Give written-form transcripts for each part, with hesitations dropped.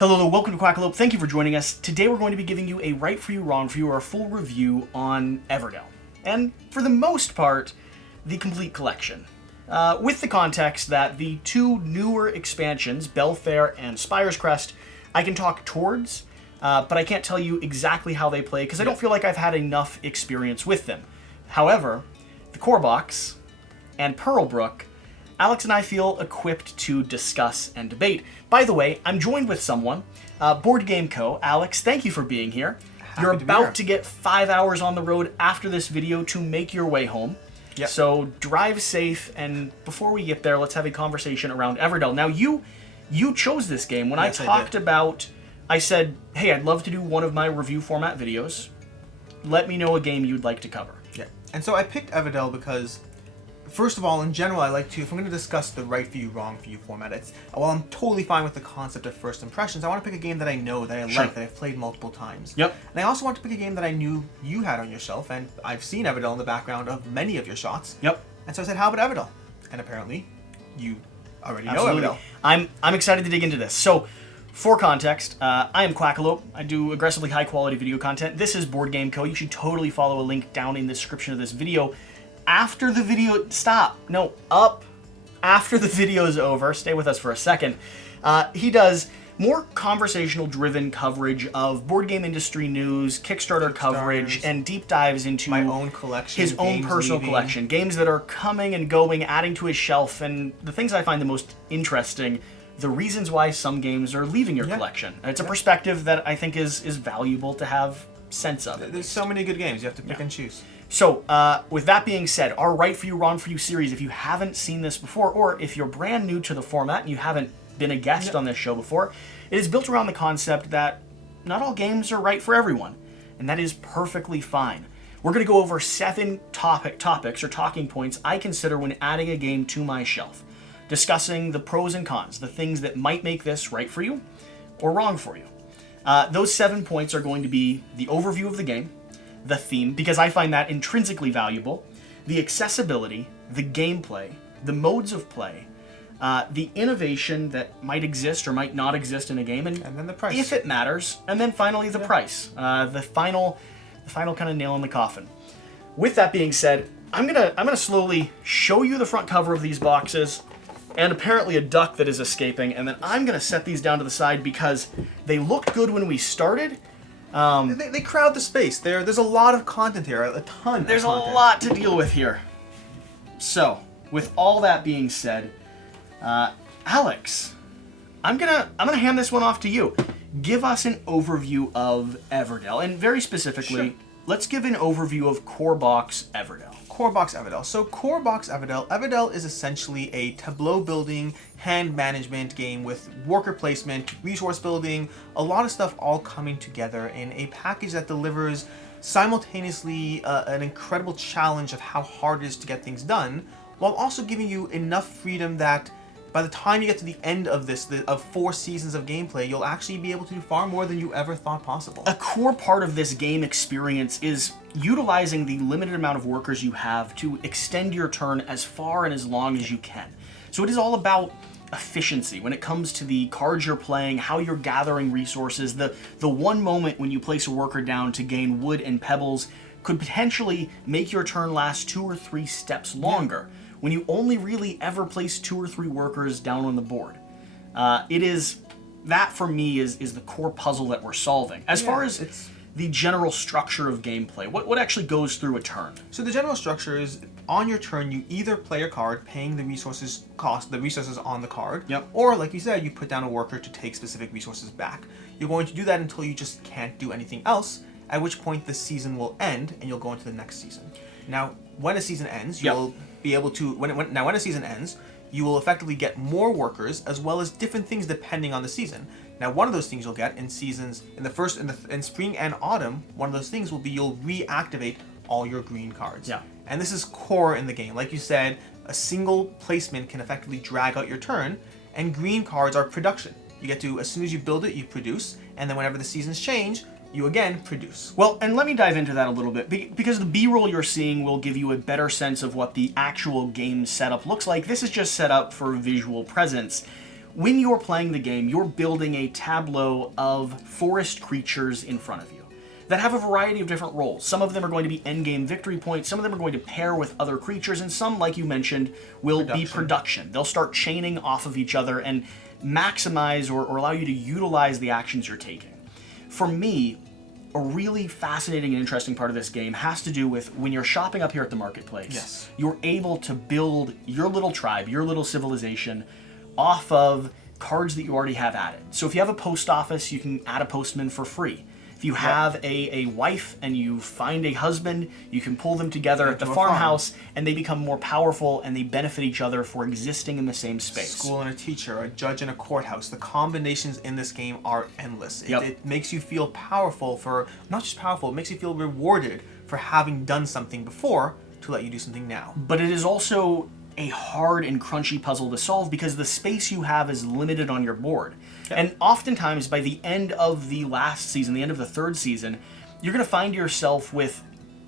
Hello, welcome to Quackalope. Thank you for joining us. Today we're going to be giving you a right for you, wrong for you, or a full review on Everdell. And for the most part, the complete collection. With the context that the two newer expansions, Belfaire and Spire's Crest, I can talk towards, but I can't tell you exactly how they play because I don't feel like I've had enough experience with them. However, the core box and Pearlbrook, Alex and I feel equipped to discuss and debate. By the way, I'm joined with someone, BoardGameCO. Alex, thank you for being here. You're about to get 5 hours on the road after this video to make your way home. Yep. So drive safe, and before we get there, let's have a conversation around Everdell. Now, you chose this game. When I talked about, I said, hey, I'd love to do one of my review format videos. Let me know a game you'd like to cover. Yeah. And so I picked Everdell because, first of all, in general, I like to, if I'm going to discuss the right for you, wrong for you format, while I'm totally fine with the concept of first impressions, I want to pick a game that I know, that I like, that I've played multiple times. Yep. And I also want to pick a game that I knew you had on your shelf, and I've seen Everdell in the background of many of your shots. Yep. And so I said, how about Everdell? And apparently, you already know Absolutely. Everdell. I'm excited to dig into this. So, for context, I am Quackalope. I do aggressively high-quality video content. This is BoardGameCO. You should totally follow a link down in the description of this video. After the video, after the video is over, stay with us for a second, he does more conversational-driven coverage of board game industry news, Kickstarter coverage, and deep dives into my own collection, his own personal collection, games that are coming and going, adding to his shelf, and the things I find the most interesting, the reasons why some games are leaving your collection. And it's a perspective that I think is valuable to have sense of. There's so many good games, you have to pick and choose. So, with that being said, our Right For You, Wrong For You series, if you haven't seen this before, or if you're brand new to the format and you haven't been a guest on this show before, it is built around the concept that not all games are right for everyone, and that is perfectly fine. We're going to go over 7 topics or talking points I consider when adding a game to my shelf, discussing the pros and cons, the things that might make this right for you or wrong for you. Those 7 points are going to be the overview of the game, the theme, because I find that intrinsically valuable, the accessibility, the gameplay, the modes of play, the innovation that might exist or might not exist in a game, and then the price, if it matters, and then finally the price, the final kind of nail in the coffin. With that being said, I'm gonna slowly show you the front cover of these boxes, and apparently a duck that is escaping, and then I'm gonna set these down to the side because they looked good when we started. They crowd the space. There's a lot of content here, a ton. There's a lot to deal with here. So, with all that being said, Alex, I'm gonna hand this one off to you. Give us an overview of Everdell, and very specifically, let's give an overview of Core Box Everdell. Core Box Everdell. So Core Box Everdell is essentially a tableau building, hand management game with worker placement, resource building, a lot of stuff all coming together in a package that delivers simultaneously an incredible challenge of how hard it is to get things done, while also giving you enough freedom that by the time you get to the end of this, of 4 seasons of gameplay, you'll actually be able to do far more than you ever thought possible. A core part of this game experience is utilizing the limited amount of workers you have to extend your turn as far and as long as you can. So it is all about efficiency when it comes to the cards you're playing, how you're gathering resources. The one moment when you place a worker down to gain wood and pebbles could potentially make your turn last 2 or 3 steps longer. When you only really ever place 2 or 3 workers down on the board. That for me is the core puzzle that we're solving. As far as the general structure of gameplay, what actually goes through a turn? So the general structure is, on your turn, you either play a card, paying the resources on the card, or like you said, you put down a worker to take specific resources back. You're going to do that until you just can't do anything else, at which point the season will end and you'll go into the next season. Now, when a season ends, you'll be able to, when a season ends, you will effectively get more workers as well as different things depending on the season. Now, one of those things you'll get in seasons, in spring and autumn, one of those things will be you'll reactivate all your green cards. And this is core in the game. Like you said, a single placement can effectively drag out your turn, and green cards are production. You get to, as soon as you build it, you produce, and then whenever the seasons change, you again produce. Well, and let me dive into that a little bit, because the B-roll you're seeing will give you a better sense of what the actual game setup looks like. This is just set up for visual presence. when you're playing the game, you're building a tableau of forest creatures in front of you that have a variety of different roles. Some of them are going to be endgame victory points, some of them are going to pair with other creatures, and some, like you mentioned, will be production. They'll start chaining off of each other and maximize or allow you to utilize the actions you're taking. For me, a really fascinating and interesting part of this game has to do with when you're shopping up here at the marketplace. Yes. You're able to build your little tribe, your little civilization, off of cards that you already have added. So if you have a post office, you can add a postman for free. If you have a wife and you find a husband, you can pull them together at the farmhouse and they become more powerful and they benefit each other for existing in the same space. School and a teacher, a judge and a courthouse. The combinations in this game are endless. It makes you feel powerful for, not just powerful, it makes you feel rewarded for having done something before to let you do something now. But it is also a hard and crunchy puzzle to solve because the space you have is limited on your board. Yep. And oftentimes by the end of the last season, the end of the third season, you're going to find yourself with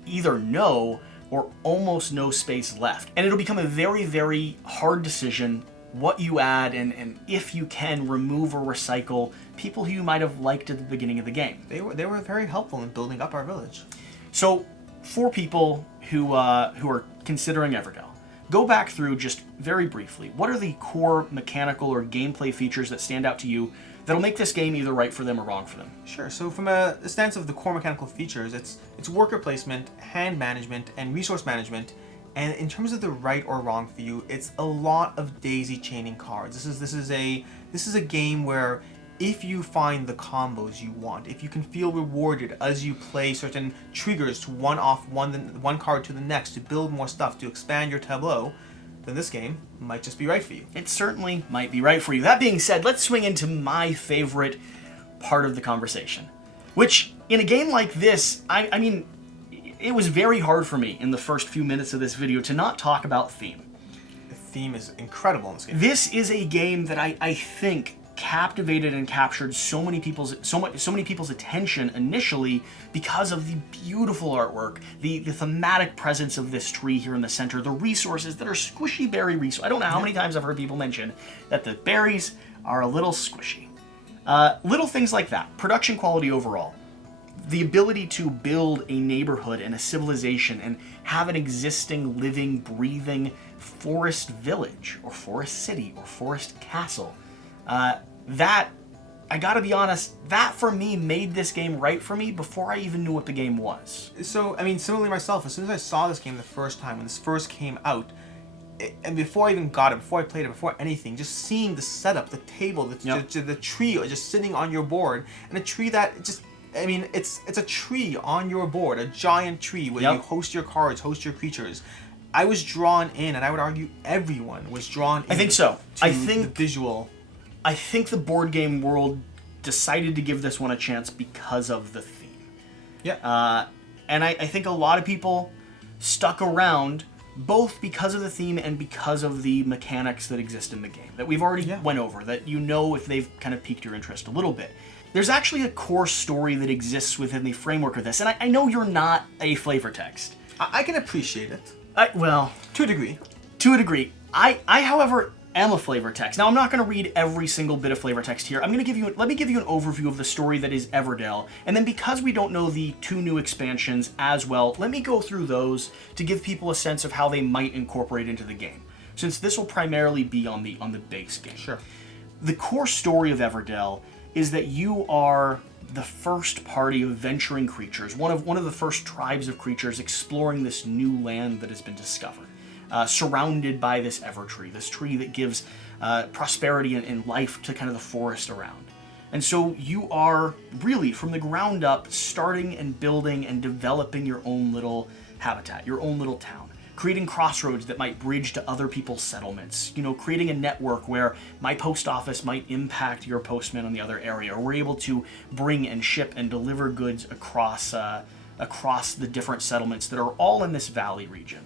either no or almost no space left. And it'll become a very, very hard decision what you add and if you can remove or recycle people who you might have liked at the beginning of the game. They were very helpful in building up our village. So for people who are considering Everdell, go back through just very briefly. What are the core mechanical or gameplay features that stand out to you that'll make this game either right for them or wrong for them? Sure. So from a stance of the core mechanical features, it's worker placement, hand management, and resource management. And in terms of the right or wrong for you, it's a lot of daisy chaining cards. This is a game where if you find the combos you want, if you can feel rewarded as you play certain triggers to one card to the next, to build more stuff, to expand your tableau, then this game might just be right for you. It certainly might be right for you. That being said, let's swing into my favorite part of the conversation, which in a game like this, I mean, it was very hard for me in the first few minutes of this video to not talk about theme. The theme is incredible in this game. This is a game that I think captivated and captured so many people's attention initially because of the beautiful artwork, the thematic presence of this tree here in the center, the resources that are squishy berry resources. I don't know how many times I've heard people mention that the berries are a little squishy. Little things like that. Production quality overall. The ability to build a neighborhood and a civilization and have an existing, living, breathing forest village or forest city or forest castle. That, I gotta be honest, that for me made this game right for me before I even knew what the game was. So, I mean, similarly myself, as soon as I saw this game the first time, when this first came out, and before I even got it, before I played it, before anything, just seeing the setup, the table, the tree just sitting on your board, and a tree that just, I mean, it's a tree on your board, a giant tree where you host your cards, host your creatures. I was drawn in, and I would argue everyone was drawn in. I think so. I think the visual. I think the board game world decided to give this one a chance because of the theme. Yeah. And I think a lot of people stuck around both because of the theme and because of the mechanics that exist in the game that we've already went over, that you know if they've kind of piqued your interest a little bit. There's actually a core story that exists within the framework of this, and I know you're not a flavor text. I can appreciate it. Well, to a degree. To a degree. I however, am a flavor text. Now, I'm not going to read every single bit of flavor text here. Let me give you an overview of the story that is Everdell, and then because we don't know the 2 new expansions as well, let me go through those to give people a sense of how they might incorporate into the game, since this will primarily be on the base game. Sure. The core story of Everdell is that you are the first party of venturing creatures, one of the first tribes of creatures exploring this new land that has been discovered. Surrounded by this Evertree, this tree that gives prosperity and life to kind of the forest around. And so you are really, from the ground up, starting and building and developing your own little habitat, your own little town, creating crossroads that might bridge to other people's settlements, creating a network where my post office might impact your postman on the other area, or we're able to bring and ship and deliver goods across the different settlements that are all in this valley region.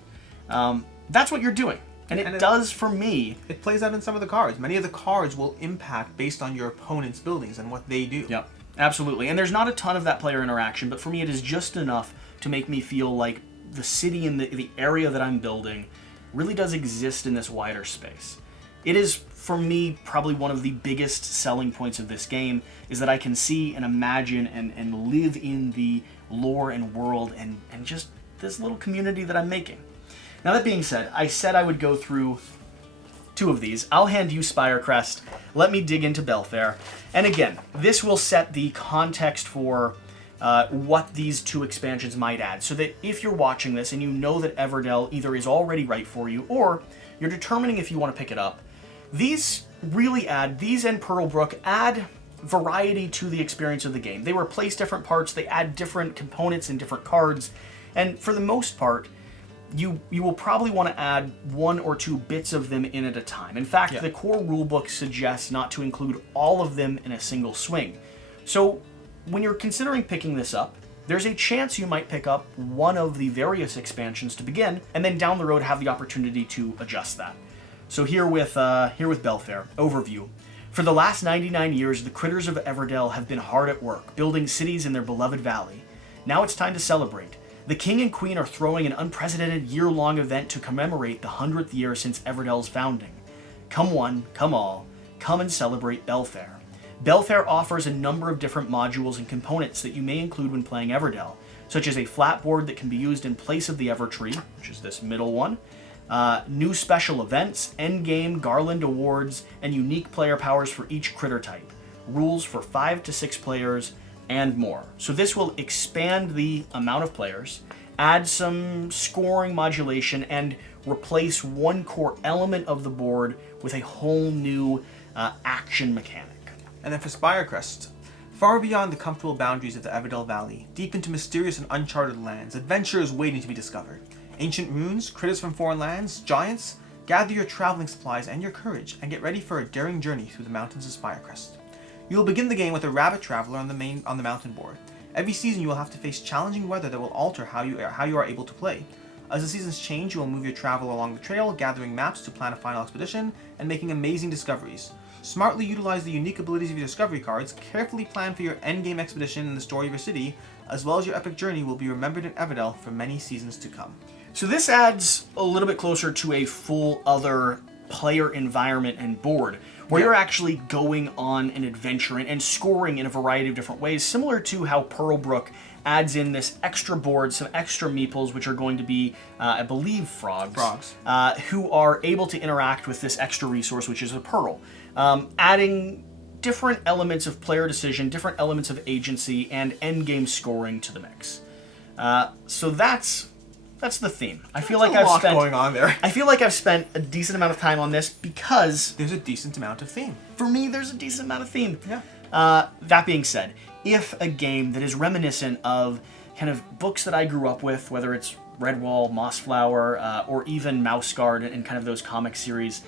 That's what you're doing. And it does for me. It plays out in some of the cards. Many of the cards will impact based on your opponent's buildings and what they do. Yep, absolutely. And there's not a ton of that player interaction, but for me it is just enough to make me feel like the city and the area that I'm building really does exist in this wider space. It is, for me, probably one of the biggest selling points of this game, is that I can see and imagine and live in the lore and world and just this little community that I'm making. Now, that being said, I said I would go through 2 of these. I'll hand you Spirecrest. Let me dig into Belfaire. And again, this will set the context for what these 2 expansions might add, so that if you're watching this and you know that Everdell either is already right for you or you're determining if you want to pick it up, these really add, these and Pearlbrook add variety to the experience of the game. They replace different parts, they add different components and different cards, and for the most part, you will probably want to add 1 or 2 bits of them in at a time. In fact, the core rulebook suggests not to include all of them in a single swing. So when you're considering picking this up, there's a chance you might pick up one of the various expansions to begin, and then down the road have the opportunity to adjust that. So here with Belfaire, overview. For the last 99 years, the critters of Everdell have been hard at work, building cities in their beloved valley. Now it's time to celebrate. The King and Queen are throwing an unprecedented year-long event to commemorate the 100th year since Everdell's founding. Come one, come all, come and celebrate Belfaire. Belfaire offers a number of different modules and components that you may include when playing Everdell, such as a flat board that can be used in place of the Evertree, which is this middle one, new special events, endgame, garland awards, and unique player powers for each critter type, rules for 5 to 6 players, and more. So this will expand the amount of players, add some scoring modulation, and replace one core element of the board with a whole new action mechanic. And then for Spirecrest, far beyond the comfortable boundaries of the Everdell Valley, deep into mysterious and uncharted lands, adventure is waiting to be discovered. Ancient runes, critters from foreign lands, giants, gather your traveling supplies and your courage, and get ready for a daring journey through the mountains of Spirecrest. You will begin the game with a rabbit traveler on the mountain board. Every season you will have to face challenging weather that will alter how you are able to play. As the seasons change, you will move your traveler along the trail, gathering maps to plan a final expedition, and making amazing discoveries. Smartly utilize the unique abilities of your discovery cards, carefully plan for your endgame expedition and the story of your city, as well as your epic journey will be remembered in Everdell for many seasons to come. So this adds a little bit closer to a full other player environment and board, where you're actually going on an adventure and scoring in a variety of different ways, similar to how Pearlbrook adds in this extra board, some extra meeples, which are going to be, I believe, frogs. Who are able to interact with this extra resource, which is a pearl. Adding different elements of player decision, different elements of agency, and endgame scoring to the mix. So that's the theme. I feel like I've spent going on there. I feel like I've spent a decent amount of time on this because there's a decent amount of theme. For me, there's a decent amount of theme. Yeah. That being said, if a game that is reminiscent of kind of books that I grew up with, whether it's Redwall, Mossflower, or even Mouse Guard and kind of those comic series,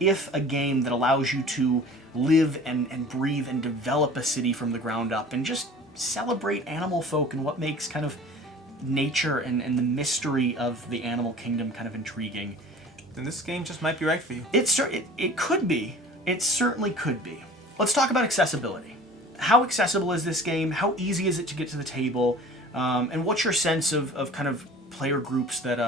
if a game that allows you to live and breathe and develop a city from the ground up and just celebrate animal folk and what makes kind of nature and the mystery of the animal kingdom kind of intriguing, then this game just might be right for you. It could be. It certainly could be. Let's talk about accessibility. How accessible is this game? How easy is it to get to the table? And what's your sense of kind of player groups that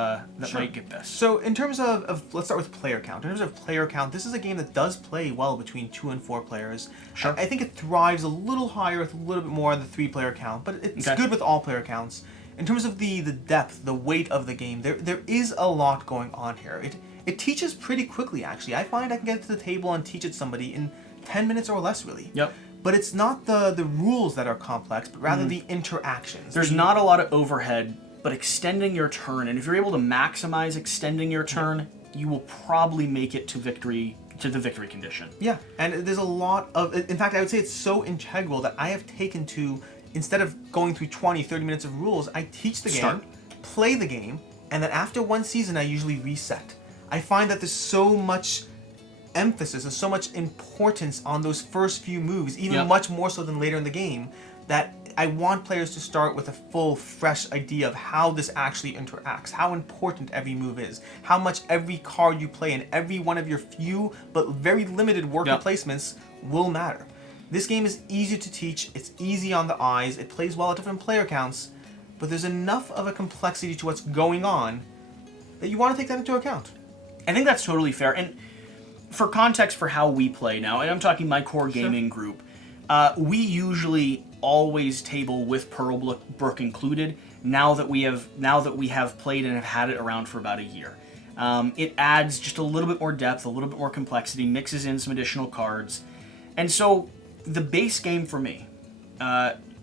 might get this? So in terms of let's start with player count. In terms of player count, this is a game that does play well between 2 and 4 players. Sure. I think it thrives a little higher with a little bit more on the 3-player count, but it's good with all player counts. In terms of the depth, the weight of the game, there is a lot going on here. It teaches pretty quickly, actually. I find I can get to the table and teach it somebody in 10 minutes or less, really. Yep. But it's not the rules that are complex, but rather the interactions. There's not a lot of overhead, but extending your turn, and if you're able to maximize extending your turn, you will probably make it to victory, to the victory condition. Yeah, and there's a lot of... In fact, I would say it's so integral that I have taken to... Instead of going through 20, 30 minutes of rules, I teach the game, play the game, and then after one season, I usually reset. I find that there's so much emphasis and so much importance on those first few moves, even much more so than later in the game, that I want players to start with a full, fresh idea of how this actually interacts, how important every move is, how much every card you play and every one of your few but very limited worker placements will matter. This game is easy to teach, it's easy on the eyes, it plays well at different player counts, but there's enough of a complexity to what's going on that you want to take that into account. I think that's totally fair. And for context for how we play now, and I'm talking my core gaming group, we usually always table with Pearlbrook included. Now that we have played and have had it around for about a year, it adds just a little bit more depth, a little bit more complexity, mixes in some additional cards, and so the base game for me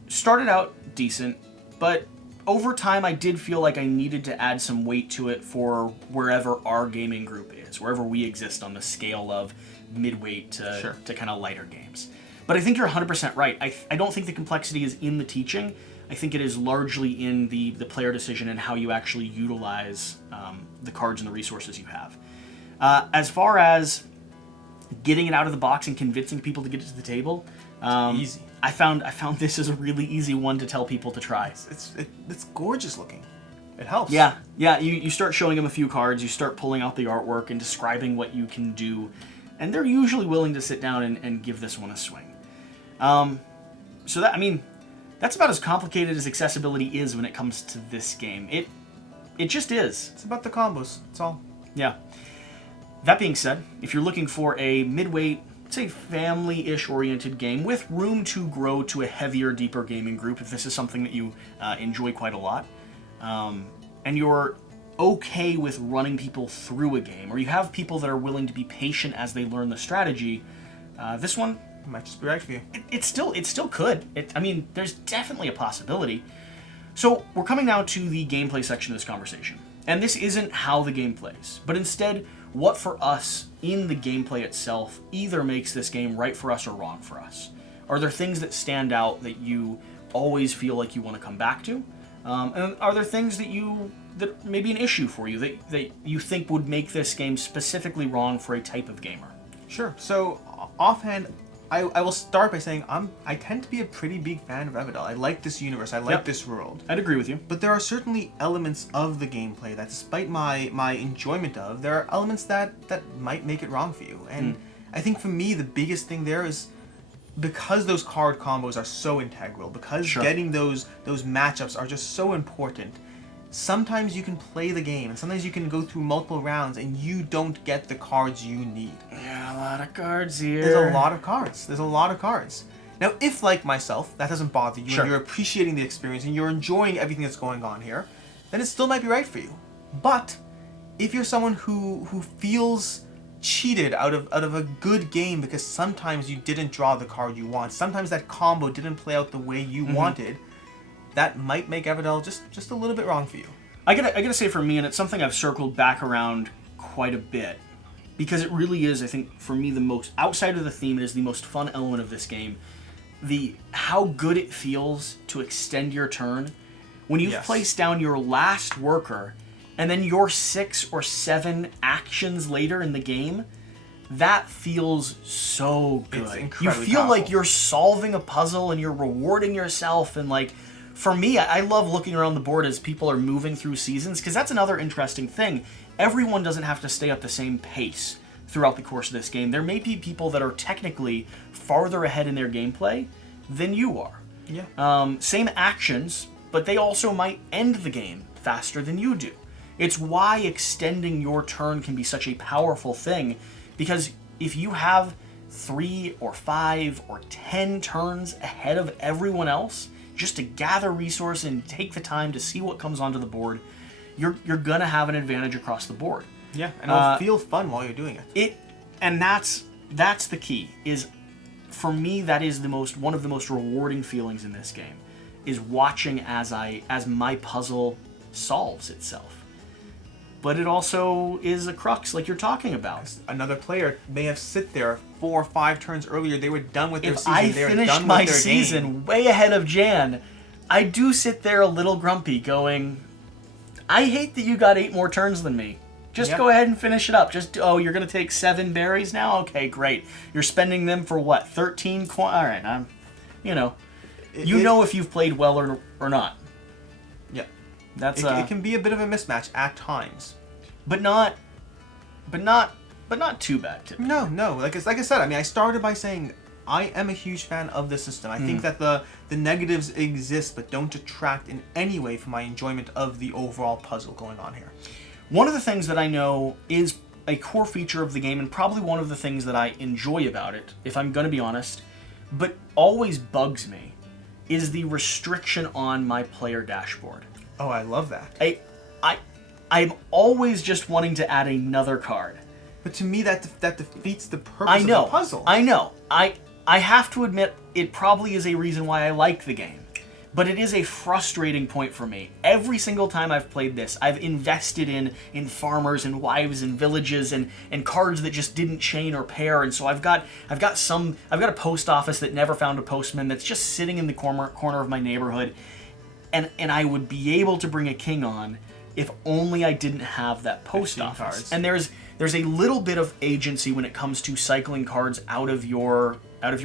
started out decent, but over time I did feel like I needed to add some weight to it for wherever our gaming group is, wherever we exist on the scale of midweight to kind of lighter games. But I think you're 100% right. I don't think the complexity is in the teaching. I think it is largely in the player decision and how you actually utilize the cards and the resources you have. As far as getting it out of the box and convincing people to get it to the table, easy. I found this is a really easy one to tell people to try. It's gorgeous looking. It helps. Yeah. You start showing them a few cards, you start pulling out the artwork and describing what you can do, and they're usually willing to sit down and give this one a swing. So that's about as complicated as accessibility is when it comes to this game. It just is. It's about the combos. That's all. Yeah. That being said, if you're looking for a midweight, say family-ish oriented game with room to grow to a heavier, deeper gaming group, if this is something that you enjoy quite a lot, and you're okay with running people through a game, or you have people that are willing to be patient as they learn the strategy, this one might just be right for you. It still could. There's definitely a possibility. So we're coming now to the gameplay section of this conversation. And this isn't how the game plays, but instead what for us in the gameplay itself either makes this game right for us or wrong for us. Are there things that stand out that you always feel like you want to come back to? And are there things that may be an issue for you that you think would make this game specifically wrong for a type of gamer? Sure. So offhand, I will start by saying I tend to be a pretty big fan of Everdell. I like this universe. I like this world. I'd agree with you. But there are certainly elements of the gameplay that, despite my enjoyment of, there are elements that might make it wrong for you. And I think for me, the biggest thing there is because those card combos are so integral, because getting those matchups are just so important. Sometimes you can play the game, and sometimes you can go through multiple rounds, and you don't get the cards you need. Yeah, a lot of cards here. There's a lot of cards. Now, if, like myself, that doesn't bother you, and you're appreciating the experience, and you're enjoying everything that's going on here, then it still might be right for you. But if you're someone who feels cheated out of a good game because sometimes you didn't draw the card you want, sometimes that combo didn't play out the way you wanted, that might make Everdell just a little bit wrong for you. I gotta say for me, and it's something I've circled back around quite a bit, because it really is, I think, for me, the most, outside of the theme, it is the most fun element of this game. How good it feels to extend your turn when you've placed down your last worker, and then your 6 or 7 actions later in the game, that feels so good. It's incredibly You feel powerful. like you're solving a puzzle and you're rewarding yourself, and like, for me, I love looking around the board as people are moving through seasons, because that's another interesting thing. Everyone doesn't have to stay at the same pace throughout the course of this game. There may be people that are technically farther ahead in their gameplay than you are. Yeah. Same actions, but they also might end the game faster than you do. It's why extending your turn can be such a powerful thing, because if you have 3 or 5 or 10 turns ahead of everyone else, just to gather resource and take the time to see what comes onto the board, you're gonna have an advantage across the board. Yeah, and it'll feel fun while you're doing it. And that's the key. Is for me, that is one of the most rewarding feelings in this game, is watching as my puzzle solves itself. But it also is a crux, like you're talking about. Another player may have sit there 4 or 5 turns earlier. They were done with their season. If I finished my season way ahead of Jan, I do sit there a little grumpy going, I hate that you got 8 more turns than me. Just go ahead and finish it up. You're going to take 7 berries now? Okay, great. You're spending them for what, 13 coins? All right, know if you've played well or not. Yeah. It can be a bit of a mismatch at times, but not too bad. Typically. No. Like I said, I started by saying I am a huge fan of the system. I think that the negatives exist, but don't detract in any way from my enjoyment of the overall puzzle going on here. One of the things that I know is a core feature of the game, and probably one of the things that I enjoy about it, if I'm going to be honest, but always bugs me, is the restriction on my player dashboard. Oh, I love that. I'm always just wanting to add another card. But to me, that defeats the purpose of the puzzle. I know. I have to admit, it probably is a reason why I like the game. But it is a frustrating point for me. Every single time I've played this, I've invested in farmers and wives and villages and cards that just didn't chain or pair, and so I've got a post office that never found a postman that's just sitting in the corner of my neighborhood, and I would be able to bring a king on if only I didn't have that post office. Cards. And there's a little bit of agency when it comes to cycling cards out of your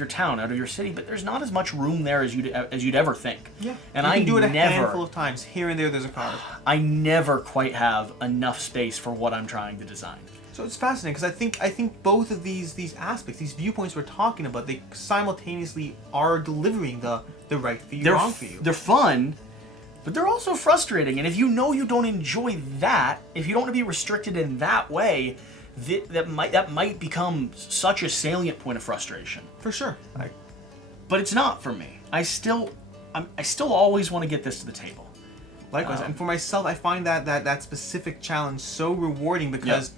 town, out of your city, but there's not as much room there as you'd ever think. Yeah, and you can do it a handful of times. Here and there's a card. I never quite have enough space for what I'm trying to design. So it's fascinating because I think both of these aspects, these viewpoints we're talking about, they simultaneously are delivering the right for you, wrong for you. They're fun, but they're also frustrating. And if you know you don't enjoy that, if you don't want to be restricted in that way, that might become such a salient point of frustration. For sure. But it's not for me. I still always want to get this to the table. Likewise, and for myself, I find that specific challenge so rewarding because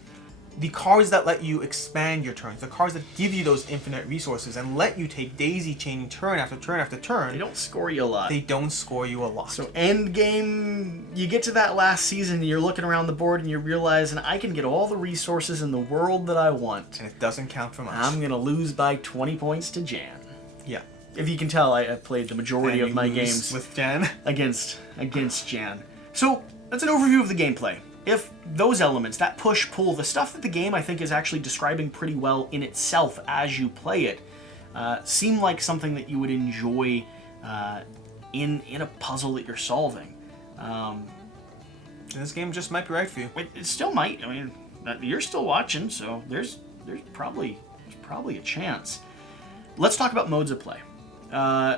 the cards that let you expand your turns, the cards that give you those infinite resources and let you take daisy chaining turn after turn after turn, they don't score you a lot. They don't score you a lot. So end game, you get to that last season and you're looking around the board and you're realizing I can get all the resources in the world that I want. And it doesn't count for much. I'm going to lose by 20 points to Jan. Yeah. If you can tell, I've played the majority of my games with Jan against Jan. So that's an overview of the gameplay. If those elements, that push-pull, the stuff that the game I think is actually describing pretty well in itself as you play it, seem like something that you would enjoy in a puzzle that you're solving. This game just might be right for you. It still might. I mean, you're still watching, so there's probably a chance. Let's talk about modes of play.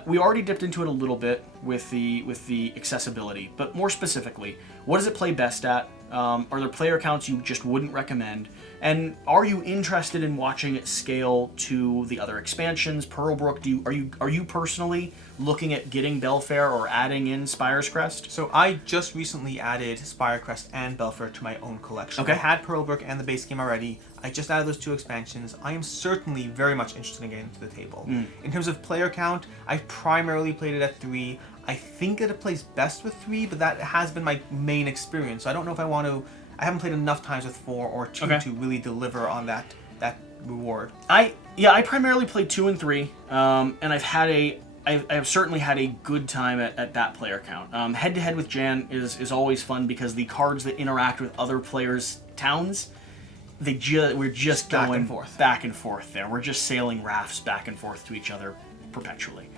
We already dipped into it a little bit with the accessibility, but more specifically, what does it play best at? Are there player counts you just wouldn't recommend? And are you interested in watching it scale to the other expansions? Pearlbrook, are you personally looking at getting Belfaire or adding in Spire's Crest? So I just recently added Spirecrest and Belfaire to my own collection. Okay. I had Pearlbrook and the base game already. I just added those two expansions. I am certainly very much interested in getting to the table. In terms of player count, I primarily played it at 3. I think that it plays best with 3, but that has been my main experience. So I don't know if I want to... I haven't played enough times with 4 or 2 to really deliver on that reward. I primarily played 2 and 3, and I've certainly had a good time at that player count. Head to head with Jan is always fun because the cards that interact with other players' towns, we're just going back and forth there. We're just sailing rafts back and forth to each other perpetually.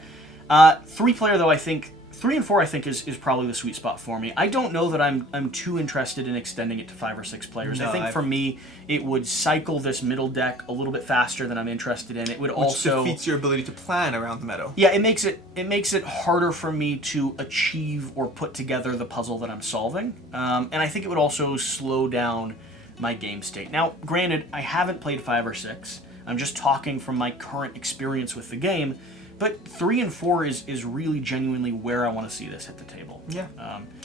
3 player though, I think 3 and 4 I think is probably the sweet spot for me. I don't know that I'm too interested in extending it to 5 or 6 players. No, I think for me it would cycle this middle deck a little bit faster than I'm interested in. It would also defeats your ability to plan around the meadow. Yeah, it makes it harder for me to achieve or put together the puzzle that I'm solving. And I think it would also slow down my game state. Now, granted, I haven't played 5 or 6. I'm just talking from my current experience with the game. But 3 and 4 is really genuinely where I want to see this hit the table. Yeah,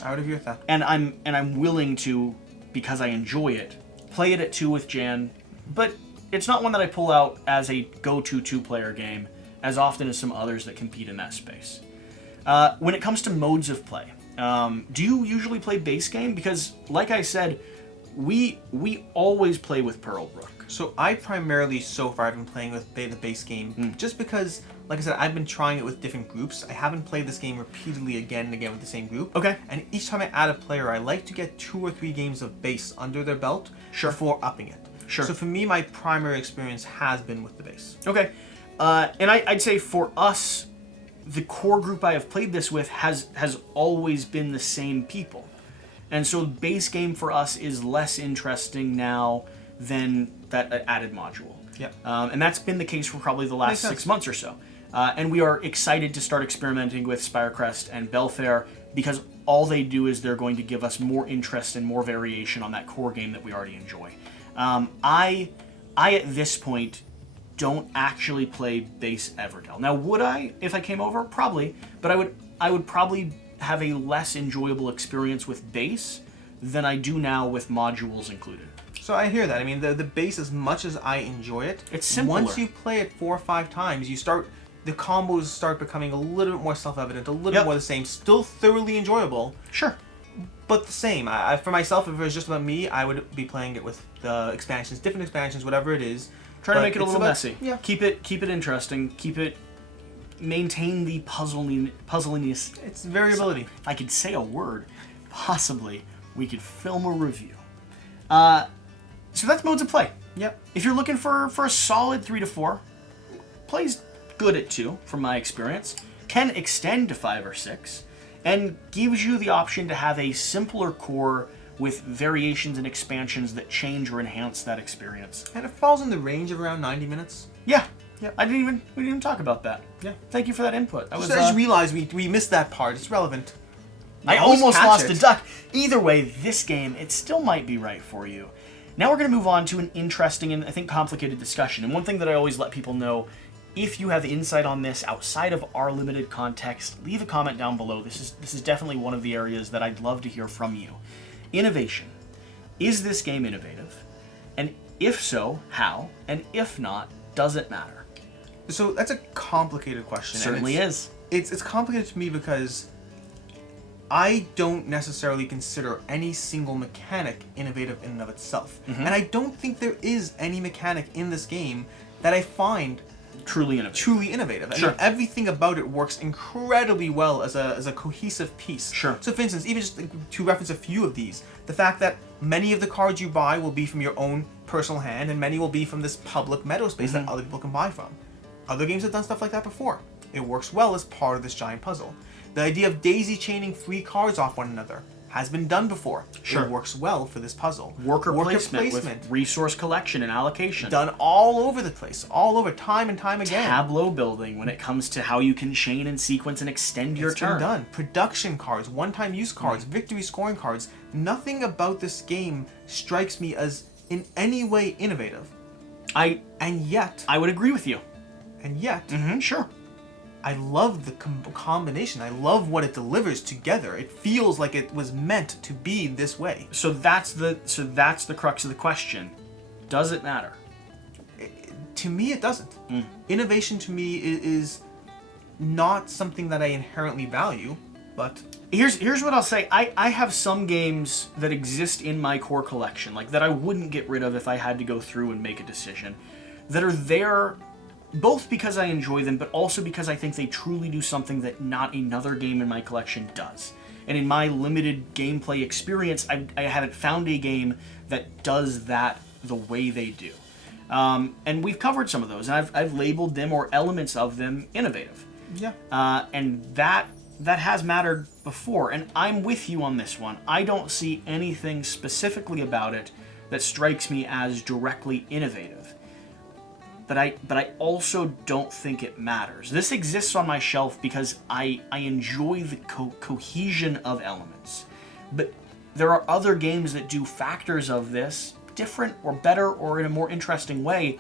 I would agree with that. And I'm willing to, because I enjoy it, play it at 2 with Jan. But it's not one that I pull out as a go-to 2-player game as often as some others that compete in that space. When it comes to modes of play, do you usually play base game? Because, like I said, we always play with Pearlbrook. So I primarily so far have been playing with the base game just because, like I said, I've been trying it with different groups. I haven't played this game repeatedly again and again with the same group. Okay. And each time I add a player, I like to get 2 or 3 games of base under their belt before upping it. Sure. So for me, my primary experience has been with the base. Okay. And I'd say for us, the core group I have played this with has always been the same people. And so base game for us is less interesting now than that added module. Yeah. And that's been the case for probably the last 6 months or so. And we are excited to start experimenting with Spirecrest and Belfaire because all they do is they're going to give us more interest and more variation on that core game that we already enjoy. I at this point don't actually play base Everdell. Now, would I if I came over? Probably, but I would probably have a less enjoyable experience with base than I do now with modules included. So I hear that. I mean, the base, as much as I enjoy it, it's simpler. Once you play it 4 or 5 times, the combos start becoming a little bit more self-evident, a little bit more the same. Still thoroughly enjoyable. Sure. But the same. For myself, if it was just about me, I would be playing it with the expansions, different expansions, whatever it is. Try to make it a little messy. Yeah. Keep it interesting. Maintain the puzzliness. It's variability. So, if I could say a word, possibly we could film a review. So that's modes of play. Yep. If you're looking for a solid 3 to 4, plays good at 2 from my experience, can extend to 5 or 6, and gives you the option to have a simpler core with variations and expansions that change or enhance that experience. And it falls in the range of around 90 minutes. Yeah. Yep. We didn't even talk about that. Yeah. Thank you for that input. I just realized we missed that part. It's relevant. I almost lost a duck. Either way, this game, it still might be right for you. Now we're going to move on to an interesting and I think complicated discussion. And one thing that I always let people know, if you have insight on this outside of our limited context, leave a comment down below. This is definitely one of the areas that I'd love to hear from you. Innovation. Is this game innovative? And if so, how? And if not, does it matter? So that's a complicated question. It certainly is. It's complicated to me because I don't necessarily consider any single mechanic innovative in and of itself. Mm-hmm. And I don't think there is any mechanic in this game that I find truly innovative. Sure. I mean, everything about it works incredibly well as a cohesive piece. Sure. So for instance, even just to reference a few of these, the fact that many of the cards you buy will be from your own personal hand and many will be from this public meadow space that other people can buy from. Other games have done stuff like that before. It works well as part of this giant puzzle. The idea of daisy chaining 3 cards off one another has been done before. Sure. It works well for this puzzle. Worker placement with resource collection and allocation. Done all over the place, all over, time and time again. Tableau building when it comes to how you can chain and sequence and extend your turn. It's been done. Production cards, one-time use cards, victory scoring cards. Nothing about this game strikes me as in any way innovative. And yet... I would agree with you. And yet... Sure. I love the combination. I love what it delivers together. It feels like it was meant to be this way. So that's the crux of the question. Does it matter? To me, it doesn't. Innovation to me is not something that I inherently value, but... Here's what I'll say. I have some games that exist in my core collection, like that I wouldn't get rid of if I had to go through and make a decision, that are there both because I enjoy them, but also because I think they truly do something that not another game in my collection does. And in my limited gameplay experience, I haven't found a game that does that the way they do. And we've covered some of those, and I've labeled them, or elements of them, innovative. Yeah. And that has mattered before, and I'm with you on this one. I don't see anything specifically about it that strikes me as directly innovative. But I also don't think it matters. This exists on my shelf because I enjoy the cohesion of elements. But there are other games that do factors of this different or better or in a more interesting way,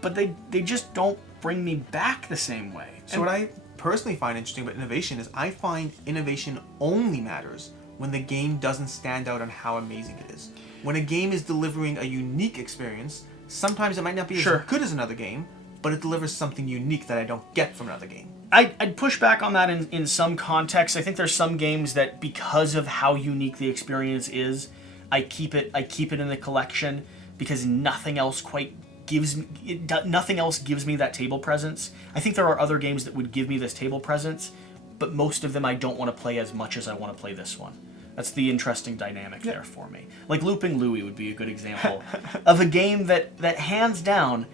but they just don't bring me back the same way. So what I personally find interesting about innovation is I find innovation only matters when the game doesn't stand out on how amazing it is. When a game is delivering a unique experience, sometimes it might not be as good as another game, but it delivers something unique that I don't get from another game. I'd push back on that in some contexts. I think there's some games that, because of how unique the experience is, I keep it in the collection because nothing else gives me that table presence. I think there are other games that would give me this table presence, but most of them I don't want to play as much as I want to play this one. That's the interesting dynamic there for me. Like Looping Louie would be a good example of a game that hands down,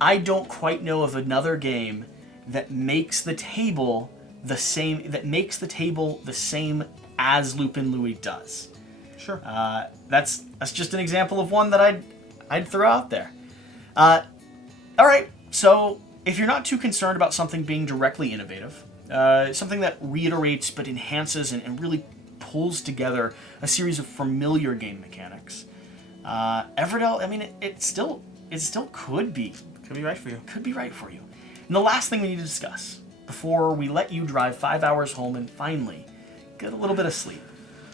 I don't quite know of another game that makes the table the same as Looping Louie does. Sure. That's just an example of one that I'd throw out there. All right, so if you're not too concerned about something being directly innovative, something that reiterates but enhances and really pulls together a series of familiar game mechanics, Everdell, I mean, it still could be. Could be right for you. Could be right for you. And the last thing we need to discuss before we let you drive 5 hours home and finally get a little bit of sleep.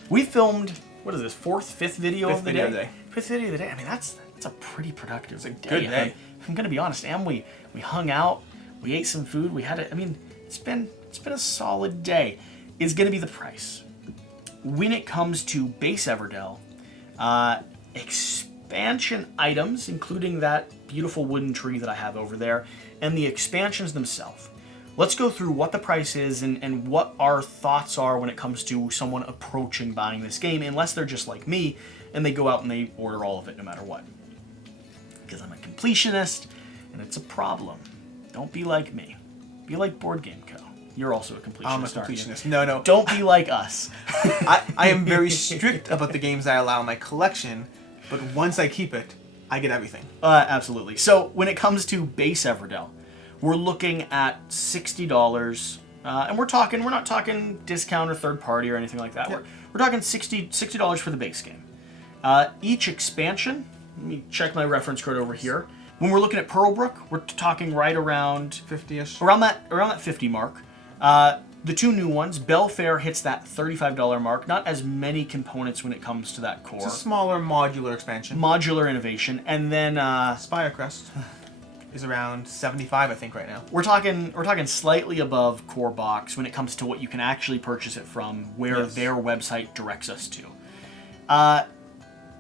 We filmed, what is this, fifth video of the day? Fifth video of the day. I mean, that's a pretty productive day. Good day. If I'm going to be honest, and we hung out, we ate some food, it's been a solid day. Is going to be the price. When it comes to base Everdell, expansion items, including that beautiful wooden tree that I have over there, and the expansions themselves. Let's go through what the price is and what our thoughts are when it comes to someone approaching buying this game, unless they're just like me and they go out and they order all of it no matter what. Because I'm a completionist, and it's a problem. Don't be like me. Be like BoardGameCO. You're also a completionist. I'm a completionist. No. Don't be like us. I am very strict about the games I allow in my collection, but once I keep it, I get everything. Absolutely. So when it comes to base Everdell, we're looking at $60, and we're not talking discount or third party or anything like that. Yep. We're talking $60 for the base game. Each expansion, let me check my reference code over here. When we're looking at Pearlbrook, we're talking right around 50ish. Around that 50 mark. The two new ones, Belfaire hits that $35 mark. Not as many components when it comes to that core. It's a smaller modular expansion. Modular innovation, and then Spirecrest is around 75, I think, right now. We're talking slightly above core box when it comes to what you can actually purchase it from, where their website directs us to.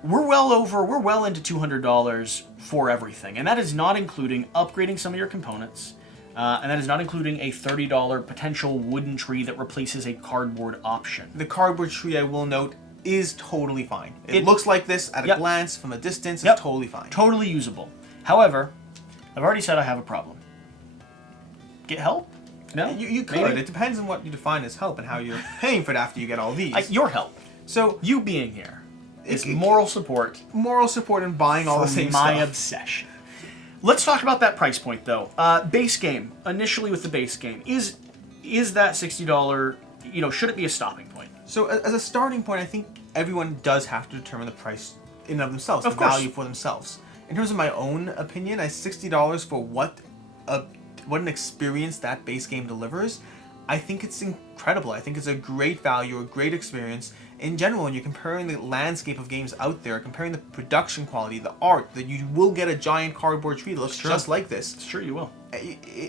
We're well into $200 for everything, and that is not including upgrading some of your components. And that is not including a $30 potential wooden tree that replaces a cardboard option. The cardboard tree, I will note, is totally fine. It looks like this at a glance, from a distance, it's totally fine. Totally usable. However, I've already said I have a problem. Get help? No? You could. Maybe. It depends on what you define as help and how you're paying for it after you get all these. Your help. So, you being here is moral support. Moral support and buying all the same stuff. My obsession. Let's talk about that price point, though. Base game, initially with the base game, is that $60, should it be a stopping point? So as a starting point, I think everyone does have to determine the price in and of themselves, of the course. value for themselves. In terms of my own opinion, $60 for what an experience that base game delivers, I think it's incredible. I think it's a great value, a great experience. In general, when you're comparing the landscape of games out there, comparing the production quality, the art, that you will get a giant cardboard tree that looks just like this. It's true, you will.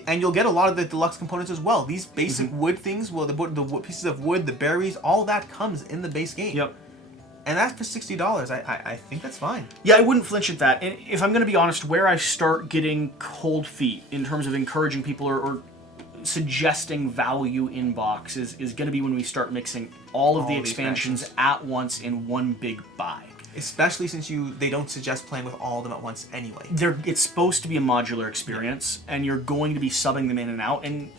And you'll get a lot of the deluxe components as well. These basic wood things, the wood pieces of wood, the berries, all that comes in the base game. Yep. And that's for $60. I think that's fine. Yeah, I wouldn't flinch at that. And if I'm going to be honest, where I start getting cold feet in terms of encouraging people or suggesting value in box is going to be when we start mixing all of the expansions at once in one big buy. Especially since they don't suggest playing with all of them at once anyway. It's supposed to be a modular experience, and you're going to be subbing them in and out, and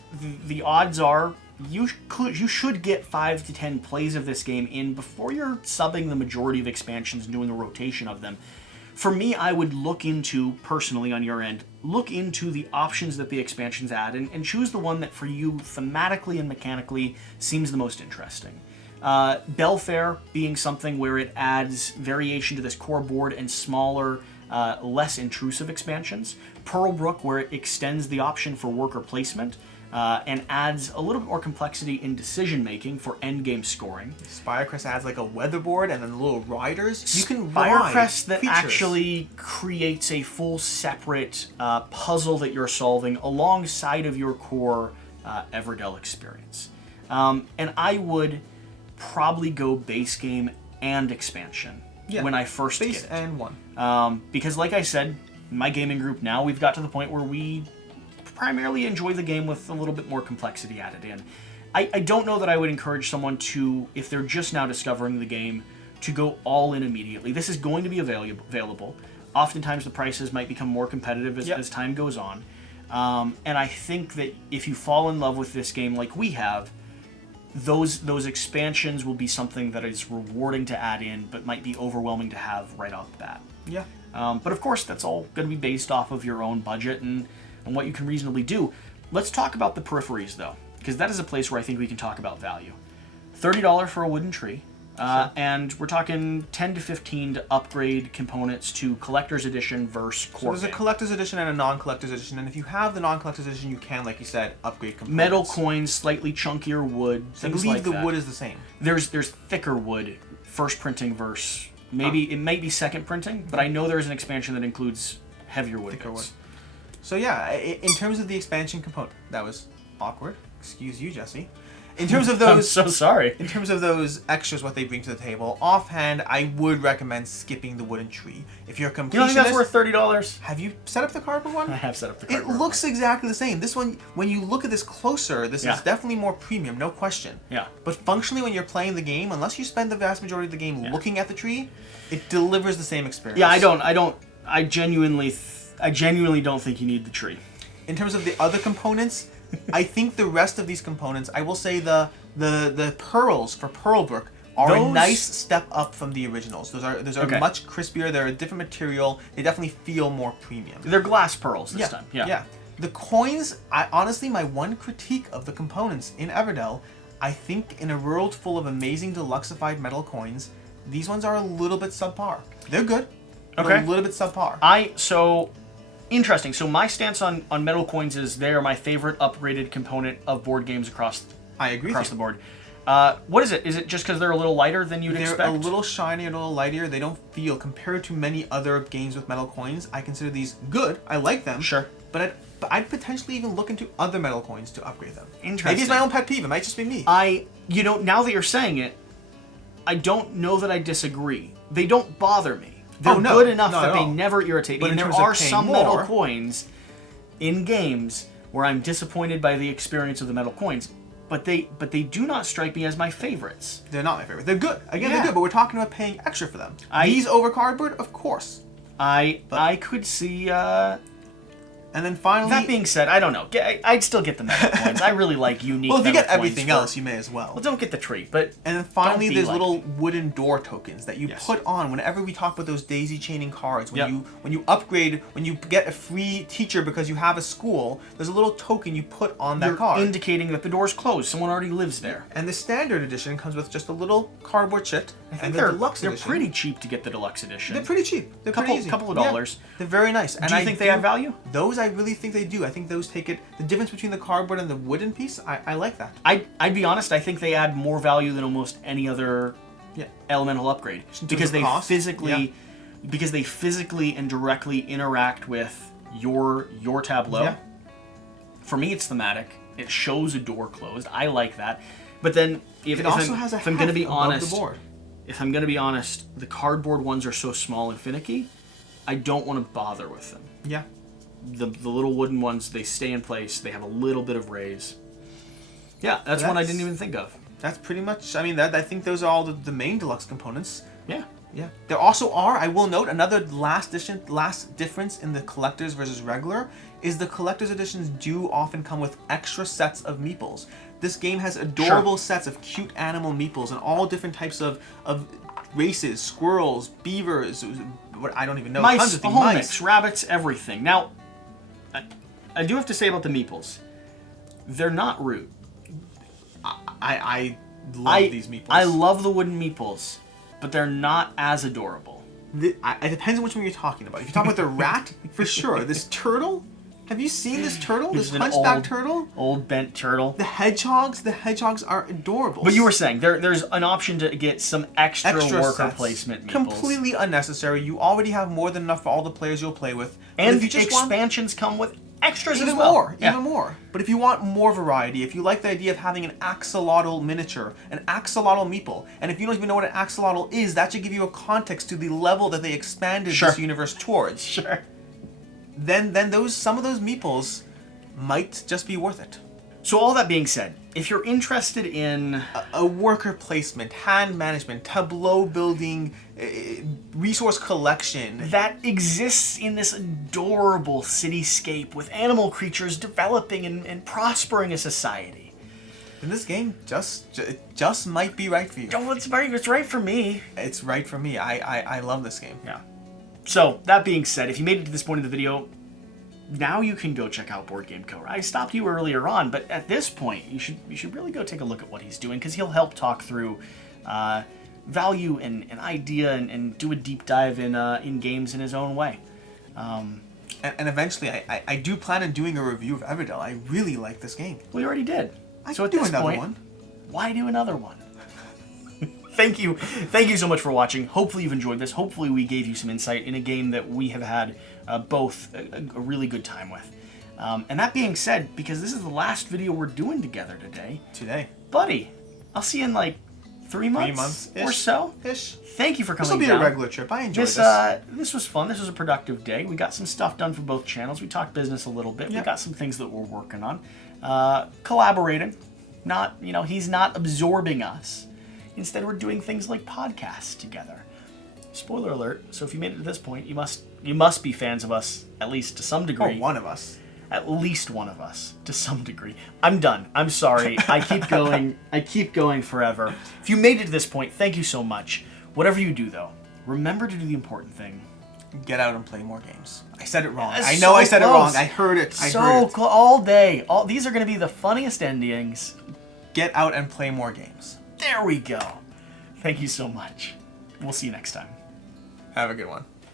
the odds are you should get 5 to 10 plays of this game in before you're subbing the majority of expansions and doing a rotation of them. For me, I would look into, personally on your end, look into the options that the expansions add and choose the one that for you thematically and mechanically seems the most interesting. Belfaire being something where it adds variation to this core board and smaller, less intrusive expansions. Pearlbrook, where it extends the option for worker placement and adds a little bit more complexity in decision making for endgame scoring. Spirecrest adds like a weatherboard and then little riders. You can Spirecrest that actually creates a full separate puzzle that you're solving alongside of your core Everdell experience. And I would probably go base game and expansion when I first get it. Base and one. Because like I said, in my gaming group now, we've got to the point where we primarily enjoy the game with a little bit more complexity added in. I don't know that I would encourage someone to, if they're just now discovering the game, to go all in immediately. This is going to be available. Oftentimes the prices might become more competitive as time goes on. And I think that if you fall in love with this game like we have, those expansions will be something that is rewarding to add in, but might be overwhelming to have right off the bat. Yeah. But of course, that's all going to be based off of your own budget and what you can reasonably do. Let's talk about the peripheries, though, because that is a place where I think we can talk about value. $30 for a wooden tree, And we're talking 10 to 15 to upgrade components to Collector's Edition versus core. So there's a Collector's Edition and a non-Collector's Edition, and if you have the non-Collector's Edition, you can, like you said, upgrade components. Metal coins, slightly chunkier wood, I things believe like the that. wood is the same. There's thicker wood, first printing versus... Maybe it might be second printing, but I know there's an expansion that includes heavier wood Thicker bits. wood. So yeah, in terms of the expansion component, that was awkward. Excuse you, Jesse. In terms of those, I'm so sorry. In terms of those extras, what they bring to the table, offhand, I would recommend skipping the wooden tree. If you're a completionist, You don't think that's worth $30? have you set up the cardboard one? I have set up the It cardboard. looks exactly the same. This one, when you look at this closer, this Yeah. is definitely more premium, no question. Yeah. But functionally, when you're playing the game, unless you spend the vast majority of the game looking at the tree, it delivers the same experience. Yeah, I genuinely don't think you need the tree. In terms of the other components, I think the rest of these components, I will say the pearls for Pearlbrook are a nice step up from the originals. Those are Okay. much crispier. They're a different material. They definitely feel more premium. They're glass pearls this time. Yeah. The coins, honestly, my one critique of the components in Everdell, I think in a world full of amazing deluxeified metal coins, these ones are a little bit subpar. They're good, but Okay. a little bit subpar. Interesting. So my stance on metal coins is they are my favorite upgraded component of board games across I agree across with the you. board. What is it? Is it just because they're a little lighter than you'd They're expect? a little shinier, a little lighter. They don't feel, compared to many other games with metal coins, I consider these good. I like them. Sure. But I'd potentially even look into other metal coins to upgrade them. Interesting. Maybe it's my own pet peeve. It might just be me. Now that you're saying it, I don't know that I disagree. They don't bother me. They're good enough that they never irritate me. But And in there terms of are paying some metal more- coins in games where I'm disappointed by the experience of the metal coins, but they do not strike me as my favorites. They're not my favorite. They're good. Again, Yeah. they're good, but we're talking about paying extra for them. These over cardboard, of course. I could see. And then finally... That being said, I don't know. I'd still get the metal coins. I really like unique. well, if you metal get coins everything else, you may as well. Well, don't get the tree, but. And then finally, don't be there's like little wooden door tokens that you put on whenever we talk about those daisy chaining cards. When you upgrade, when you get a free teacher because you have a school, there's a little token you put on that card, indicating that the door's closed. Someone already lives there. And the standard edition comes with just a little cardboard chit. And they're the deluxe they're edition, pretty cheap to get the deluxe edition. they're pretty cheap. They're pretty easy. Couple of dollars. Yeah, they're very nice. And Do you think they add value? Those I really think they do. I think those take it. The difference between the cardboard and the wooden piece, I like that. I'd be honest. I think they add more value than almost any other elemental upgrade because they physically and directly interact with your tableau. Yeah. For me, it's thematic. It shows a door closed. I like that. But then if I'm going to be honest, if I'm going to be honest, the cardboard ones are so small and finicky. I don't want to bother with them. Yeah. The little wooden ones, they stay in place. They have a little bit of raise. Yeah, that's one I didn't even think of. That's pretty much. I mean, I think those are all the main deluxe components. Yeah. Yeah. There also are, I will note, another last difference in the collectors versus regular is the collector's editions do often come with extra sets of meeples. This game has adorable sets of cute animal meeples and all different types of races, squirrels, beavers, what I don't even know, Mice, tons of things. a whole Mice, mix, rabbits, everything. Now, I do have to say about the meeples, they're not rude. I love these meeples. I love the wooden meeples, but they're not as adorable. It depends on which one you're talking about. If you're talking about the rat, for sure. This turtle, have you seen this turtle? This hunchback turtle? Old bent turtle. The hedgehogs are adorable. But you were saying there's an option to get some extra worker sets. placement meeples. Completely unnecessary. You already have more than enough for all the players you'll play with. And if you just expansions come with extras even as well. more, even more. But if you want more variety, if you like the idea of having an axolotl miniature, an axolotl meeple, and if you don't even know what an axolotl is, that should give you a context to the level that they expanded this universe towards. Sure. Then some of those meeples might just be worth it. So all that being said, if you're interested in a worker placement, hand management, tableau building, resource collection that exists in this adorable cityscape with animal creatures developing and prospering a society, then this game just might be right for you. Oh, it's right for me. It's right for me. I love this game. Yeah. So that being said, if you made it to this point of the video, now you can go check out BoardGameCO. I stopped you earlier on, but at this point, you should really go take a look at what he's doing because he'll help talk through value and idea and do a deep dive in games in his own way. And eventually, I do plan on doing a review of Everdell. I really like this game. We already did. So at this point, why do another one? Thank you so much for watching. Hopefully you've enjoyed this. Hopefully we gave you some insight in a game that we have had both a really good time with. And that being said, because this is the last video we're doing together today, buddy, I'll see you in like 3 months or so. Thank you for coming down. This will be a regular trip. I enjoyed this. This was fun. This was a productive day. We got some stuff done for both channels. We talked business a little bit. Yep. We got some things that we're working on. Collaborating. Not, he's not absorbing us. Instead, we're doing things like podcasts together. Spoiler alert. So if you made it to this point, you must be fans of us, at least to some degree. Or one of us. At least one of us, to some degree. I'm done. I'm sorry. I keep going. I keep going forever. If you made it to this point, thank you so much. Whatever you do, though, remember to do the important thing. Get out and play more games. I said it wrong. I know I said it wrong. I heard it. All day. These are going to be the funniest endings. Get out and play more games. There we go. Thank you so much. We'll see you next time. Have a good one.